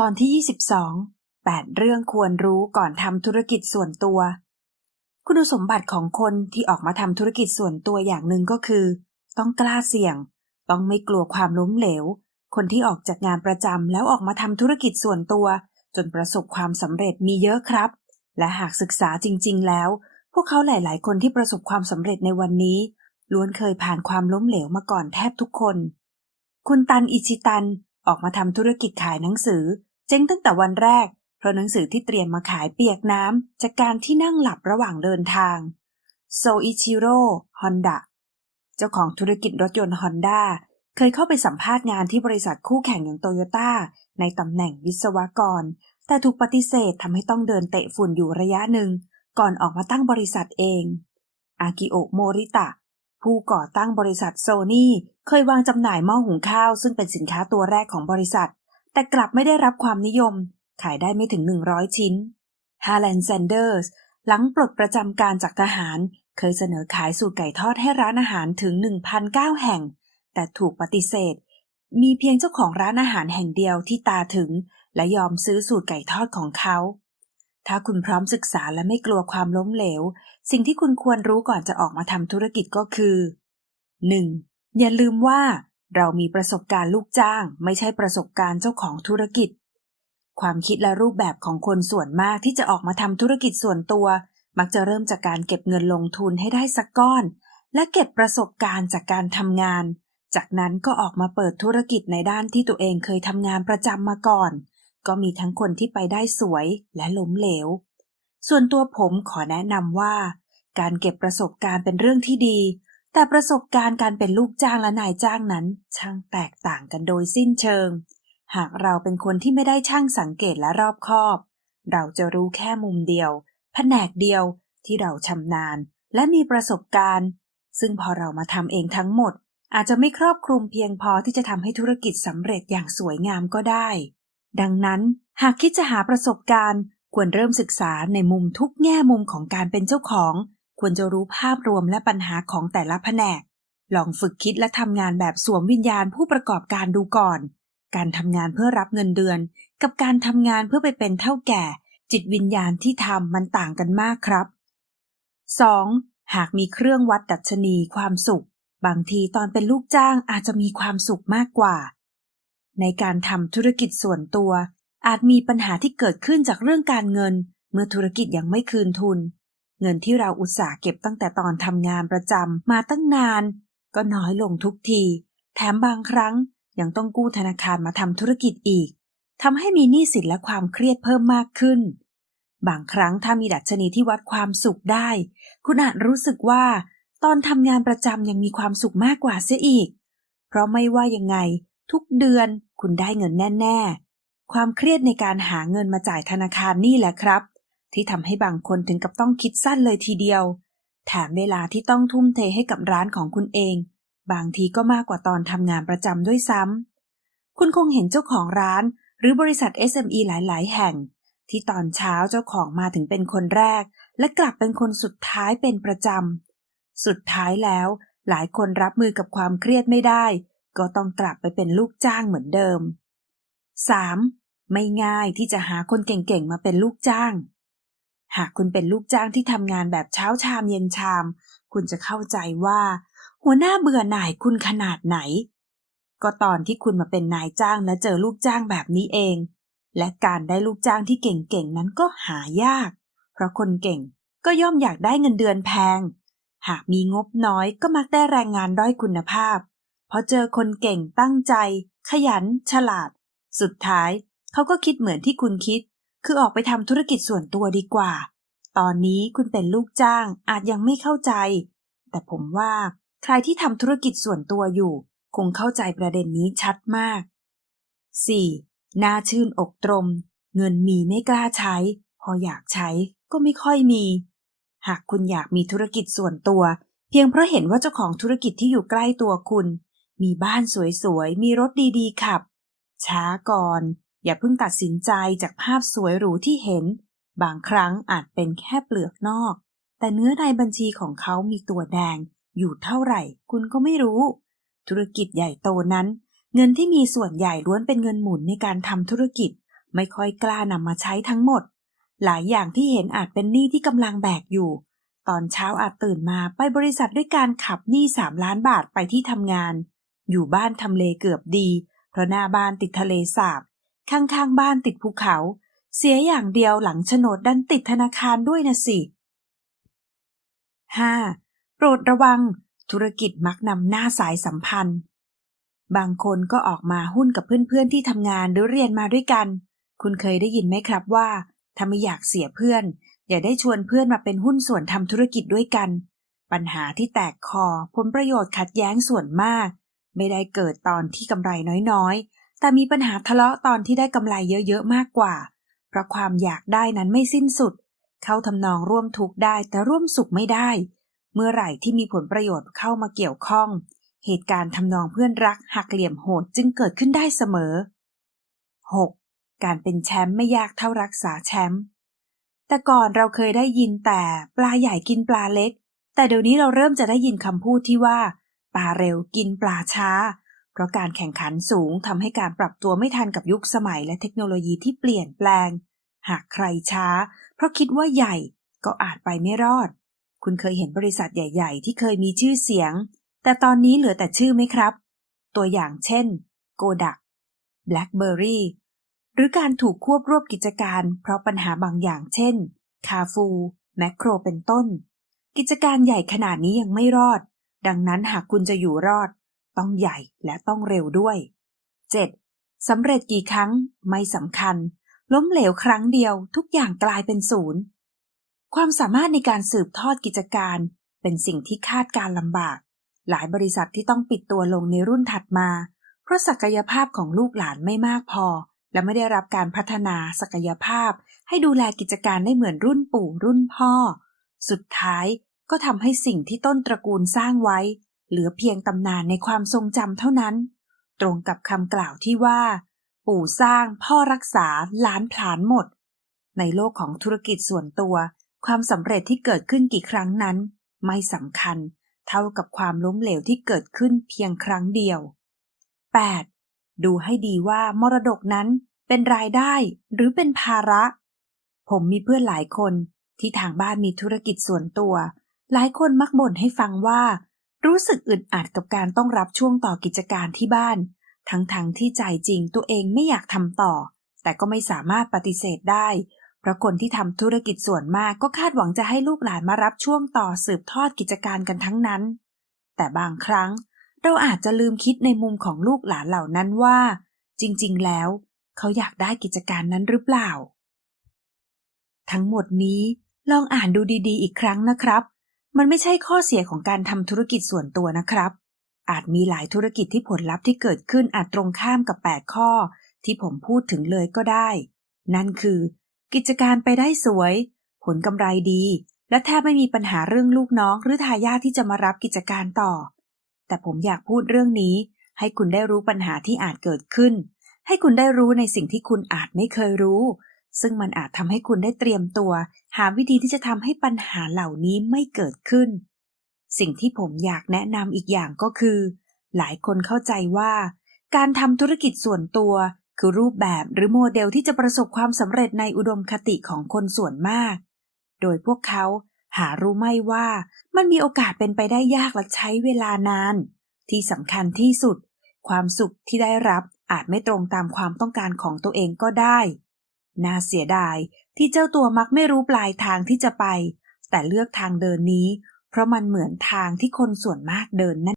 ตอนที่ 22 8 เรื่องควรรู้ก่อนทำธุรกิจส่วนตัว คุณสมบัติของคนที่ออกมาทำธุรกิจส่วนตัวอย่างหนึ่งก็คือ ต้องกล้าเสี่ยง ต้องไม่กลัวความล้มเหลว คนที่ออกจากงานประจำแล้วออกมาทำธุรกิจส่วนตัว จนประสบความสำเร็จมีเยอะครับ และหากศึกษาจริง ๆ แล้ว พวกเขาหลาย ๆ คนที่ประสบความสำเร็จในวันนี้ล้วนเคยผ่านความล้มเหลวมาก่อนแทบทุกคน คุณตันอิชิตัน ออกมาทำธุรกิจขายหนังสือ เจ๊งตั้งแต่วันแรก เพราะหนังสือที่เตรียมมาขายเปียกน้ำจากการที่นั่งหลับระหว่างเดินทางโซอิชิโร่ฮอนดะเจ้าของธุรกิจรถยนต์ฮอนด้าเคยเข้าไปสัมภาษณ์งานที่บริษัทคู่แข่งอย่างโตโยต้าในตำแหน่งวิศวกร แต่ถูกปฏิเสธทำให้ต้องเดินเตะฝุ่นอยู่ระยะหนึ่ง ก่อนออกมาตั้งบริษัทเอง อากิโอะโมริตะ ผู้ก่อตั้งบริษัทโซนี่เคยวางจำหน่ายหม้อหุงข้าว ซึ่งเป็นสินค้าตัวแรกของบริษัท แต่กลับไม่ได้รับความนิยม ขายได้ไม่ถึง 100 ชิ้นฮาแลนด์แซนเดอร์สหลังปลดประจำการจากทหาร เคยเสนอขายสูตรไก่ทอดให้ร้านอาหารถึง 1,009 แห่ง แต่ถูกปฏิเสธ มีเพียงเจ้าของร้านอาหารแห่งเดียวที่ตาถึง และยอมซื้อสูตรไก่ทอดของเขา ถ้าคุณพร้อมศึกษาและไม่กลัวความล้มเหลว สิ่งที่คุณควรรู้ก่อนจะออกมาทำธุรกิจก็คือ 1. อย่าลืมว่า เรามีประสบการณ์ลูกจ้าง ไม่ใช่ประสบการณ์เจ้าของธุรกิจ ความคิดและรูปแบบของคนส่วนมากที่จะออกมาทำธุรกิจส่วนตัว มักจะเริ่มจากการเก็บเงินลงทุนให้ได้สักก้อน และเก็บประสบการณ์จากการทำงาน จากนั้นก็ออกมาเปิดธุรกิจในด้านที่ตัวเองเคยทำงานประจำมาก่อน ก็มีทั้งคนที่ไปได้สวยและล้มเหลว ส่วนตัวผมขอแนะนำว่า การเก็บประสบการณ์เป็นเรื่องที่ดี แต่ประสบการณ์การเป็นลูกจ้างและนายจ้างนั้น ช่างแตกต่างกันโดยสิ้นเชิง หากเราเป็นคนที่ไม่ได้ช่างสังเกตและรอบคอบ เราจะรู้แค่มุมเดียว แผนกเดียวที่เราชำนาญและมีประสบการณ์ ซึ่งพอเรามาทำเองทั้งหมดอาจจะไม่ครอบคลุมเพียงพอที่จะทำให้ธุรกิจสำเร็จอย่างสวยงามก็ได้ ดังนั้นหากคิดจะหาประสบการณ์ ควรเริ่มศึกษาในมุมทุกแง่มุมของการเป็นเจ้าของ ควรจะรู้ภาพรวมและปัญหาของแต่ละแผนก ลองฝึกคิดและทำงานแบบสวมวิญญาณผู้ประกอบการดูก่อน การทำงานเพื่อรับเงินเดือน กับการทำงานเพื่อไปเป็นเท่าแก่ จิตวิญญาณที่ทำมันต่างกันมากครับ 2. หากมีเครื่องวัดดัชนีความสุข บางทีตอนเป็นลูกจ้างอาจจะมีความสุขมากกว่า ในการทำธุรกิจส่วนตัว อาจมีปัญหาที่เกิดขึ้นจากเรื่องการเงิน เมื่อธุรกิจยังไม่คืนทุน เงินที่เราอุตส่าห์เก็บตั้งแต่ตอนทำงานประจำมาตั้งนาน ก็น้อยลงทุกที แถมบางครั้งยังต้องกู้ธนาคารมาทำธุรกิจอีกทำให้มีหนี้สินและความเครียดเพิ่มมากขึ้น บางครั้งถ้ามีดัชนีที่วัดความสุขได้ คุณอาจรู้สึกว่า ตอนทำงานประจำยังมีความสุขมากกว่าเสียอีก เพราะไม่ว่ายังไง ทุกเดือนคุณได้เงินแน่ ๆ ความเครียดในการหาเงินมาจ่ายธนาคารนี่แหละครับ ที่ทำให้บางคนถึงกับต้องคิดสั้นเลยทีเดียว แถมเวลาที่ต้องทุ่มเทให้กับร้านของคุณเอง บางทีก็มากกว่าตอนทำงานประจำด้วยซ้ำคุณคงเห็นเจ้าของร้าน หรือบริษัท SME หลาย ๆ แห่ง ที่ตอนเช้าเจ้าของมาถึงเป็นคนแรก และกลับเป็นคนสุดท้ายเป็นประจำสุดท้ายแล้วหลายคนรับมือกับความเครียดไม่ได้ ก็ต้องกลับไปเป็นลูกจ้างเหมือนเดิม 3. ไม่ง่ายที่จะหาคนเก่งๆมาเป็นลูกจ้าง หากคุณเป็นลูกจ้างที่ทำงานแบบเช้าชามเย็นชาม คุณจะเข้าใจว่า หัวหน้าเบื่อหน่ายคุณขนาดไหน ก็ตอนที่คุณมาเป็นนายจ้างและเจอลูกจ้างแบบนี้เอง และการได้ลูกจ้างที่เก่งๆนั้นก็หายาก เพราะคนเก่งก็ย่อมอยากได้เงินเดือนแพง หากมีงบน้อยก็มักได้แรงงานด้อยคุณภาพ พอเจอคนเก่งตั้งใจ ขยัน ฉลาด สุดท้ายเขาก็คิดเหมือนที่คุณคิด คือออกไปทำธุรกิจส่วนตัวดีกว่า ตอนนี้คุณเป็นลูกจ้างอาจยังไม่เข้าใจ แต่ผมว่าใครที่ทำธุรกิจส่วนตัวอยู่ คงเข้าใจประเด็นนี้ชัดมาก 4. น่าชื่นอกตรม เงินมีไม่กล้าใช้ พออยากใช้ก็ไม่ค่อยมี หากคุณอยากมีธุรกิจส่วนตัว เพียงเพราะเห็นว่าเจ้าของธุรกิจที่อยู่ใกล้ตัวคุณ มีบ้านสวยๆ มีรถดีๆ ขับ ช้าก่อน อย่าเพิ่งตัดสินใจจากภาพสวยหรูที่เห็น บางครั้งอาจเป็นแค่เปลือกนอก แต่เนื้อในบัญชีของเขามีตัวแดง อยู่เท่าไหร่ คุณก็ไม่รู้ ธุรกิจใหญ่โตนั้น เงินที่มีส่วนใหญ่ล้วนเป็นเงินหมุนในการทำธุรกิจ ไม่ค่อยกล้านำมาใช้ทั้งหมด หลายอย่างที่เห็นอาจเป็นหนี้ที่กำลังแบกอยู่ ตอนเช้าอาจตื่นมาไปบริษัทด้วยการขับหนี้สามล้านบาทไปที่ทำงาน อยู่บ้านทำเลเกือบดี เพราะหน้าบ้านติดทะเลสาบ ข้างๆบ้านติดภูเขา เสียอย่างเดียวหลังโฉนดดันติดธนาคารด้วยนะสิ 5. โปรดระวัง ธุรกิจมักนำหน้าสายสัมพันธ์ บางคนก็ออกมาหุ้นกับเพื่อนๆที่ทำงานหรือเรียนมาด้วยกัน คุณเคยได้ยินไหมครับว่า ถ้าไม่อยากเสียเพื่อน อย่าได้ชวนเพื่อนมาเป็นหุ้นส่วนทำธุรกิจด้วยกัน ปัญหาที่แตกคอผลประโยชน์ขัดแย้งส่วนมาก ไม่ได้เกิดตอนที่กำไรน้อยๆ แต่มีปัญหาทะเลาะตอนที่ได้กำไรเยอะๆมากกว่า เพราะความอยากได้นั้นไม่สิ้นสุด เข้าทำนองร่วมทุกข์ได้แต่ร่วมสุขไม่ได้ เมื่อไหร่ที่มีผลประโยชน์เข้ามาเกี่ยวข้อง เหตุการณ์ทำนองเพื่อนรักหักเหลี่ยมโหดจึงเกิดขึ้นได้เสมอ 6. การเป็นแชมป์ไม่ยากเท่ารักษาแชมป์แต่ก่อนเราเคยได้ยินแต่ปลาใหญ่กินปลาเล็ก แต่เดี๋ยวนี้เราเริ่มจะได้ยินคำพูดที่ว่า ปลาเร็วกินปลาช้า เพราะการแข่งขันสูงทำให้การปรับตัวไม่ทันกับยุคสมัยและเทคโนโลยีที่เปลี่ยนแปลง หากใครช้า เพราะคิดว่าใหญ่ก็อาจไปไม่รอด คุณเคยเห็นบริษัทใหญ่ ๆ ที่เคยมีชื่อเสียง แต่ตอนนี้เหลือแต่ชื่อไหมครับ ตัวอย่างเช่นโกดัก BlackBerry หรือการถูกควบรวบกิจการ เพราะปัญหาบางอย่างเช่น คาฟู แมคโครเป็นต้น กิจการใหญ่ขนาดนี้ยังไม่รอด ดังนั้นหากคุณจะอยู่รอด ต้องใหญ่และต้องเร็วด้วย 7. สำเร็จกี่ครั้งไม่สำคัญ ล้มเหลวครั้งเดียวทุกอย่างกลายเป็นศูนย์ ความสามารถในการสืบทอดกิจการ เป็นสิ่งที่คาดการลำบาก หลายบริษัทที่ต้องปิดตัวลงในรุ่นถัดมา เพราะศักยภาพของลูกหลานไม่มากพอ และไม่ได้รับการพัฒนาศักยภาพ ให้ดูแลกิจการได้เหมือนรุ่นปู่รุ่นพ่อ สุดท้าย ก็ทำให้สิ่งที่ต้นตระกูลสร้างไว้ เหลือเพียงตำนานในความทรงจำเท่านั้น ตรงกับคำกล่าวที่ว่า ปู่สร้างพ่อรักษาล้านผลาญหมด ในโลกของธุรกิจส่วนตัว ความสำเร็จที่เกิดขึ้นกี่ครั้งนั้น ไม่สำคัญ เท่ากับความล้มเหลวที่เกิดขึ้นเพียงครั้งเดียว 8. ดูให้ดีว่ามรดกนั้นเป็นรายได้หรือเป็นภาระ ผมมีเพื่อนหลายคนที่ทางบ้านมีธุรกิจส่วนตัว หลายคนมักบ่นให้ฟังว่า รู้สึกอึดอัดกับการต้องรับช่วงต่อกิจการที่บ้าน ทั้งๆทที่ใจจริงตัวเองไม่อยากทำต่อ แต่ก็ไม่สามารถปฏิเสธได้ เพราะคนที่ทำธุรกิจส่วนมากก็คาดหวังจะให้ลูกหลานมารับช่วงต่อสืบทอดกิจการกันทั้งนั้น แต่บางครั้ง เราอาจจะลืมคิดในมุมของลูกหลานเหล่านั้นว่า จริง ๆ แล้ว เขาอยากได้กิจการนั้นหรือเปล่า ทั้งหมดนี้ลองอ่านดูดี ๆ อีกครั้งนะครับ มันไม่ใช่ข้อเสียของการทำธุรกิจส่วนตัวนะครับ อาจมีหลายธุรกิจที่ผลลัพธ์ที่เกิดขึ้นอาจตรงข้ามกับ 8 ข้อ ที่ผมพูดถึงเลยก็ได้ นั่นคือ กิจการไปได้สวย ผลกำไรดี และแทบไม่มีปัญหาเรื่องลูกน้อง หรือทายาทที่จะมารับกิจการต่อ แต่ผมอยากพูดเรื่องนี้ ให้คุณได้รู้ปัญหาที่อาจเกิดขึ้น ให้คุณได้รู้ในสิ่งที่คุณอาจไม่เคยรู้ ซึ่งมันอาจทำให้คุณได้เตรียมตัว หาวิธีที่จะทำให้ปัญหาเหล่านี้ไม่เกิดขึ้น สิ่งที่ผมอยากแนะนำอีกอย่างก็คือ หลายคนเข้าใจว่า การทำธุรกิจส่วนตัว คือรูปแบบหรือโมเดลที่จะประสบความสำเร็จในอุดมคติของคนส่วนมาก โดยพวกเขาหารู้ไม่ว่ามันมีโอกาสเป็นไปได้ยากและใช้เวลานาน ที่สำคัญที่สุด ความสุขที่ได้รับอาจไม่ตรงตามความต้องการของตัวเองก็ได้ น่าเสียดายที่เจ้าตัวมักไม่รู้ปลายทางที่จะไป แต่เลือกทางเดินนี้ เพราะมันเหมือนทางที่คนส่วนมากเดินนั่น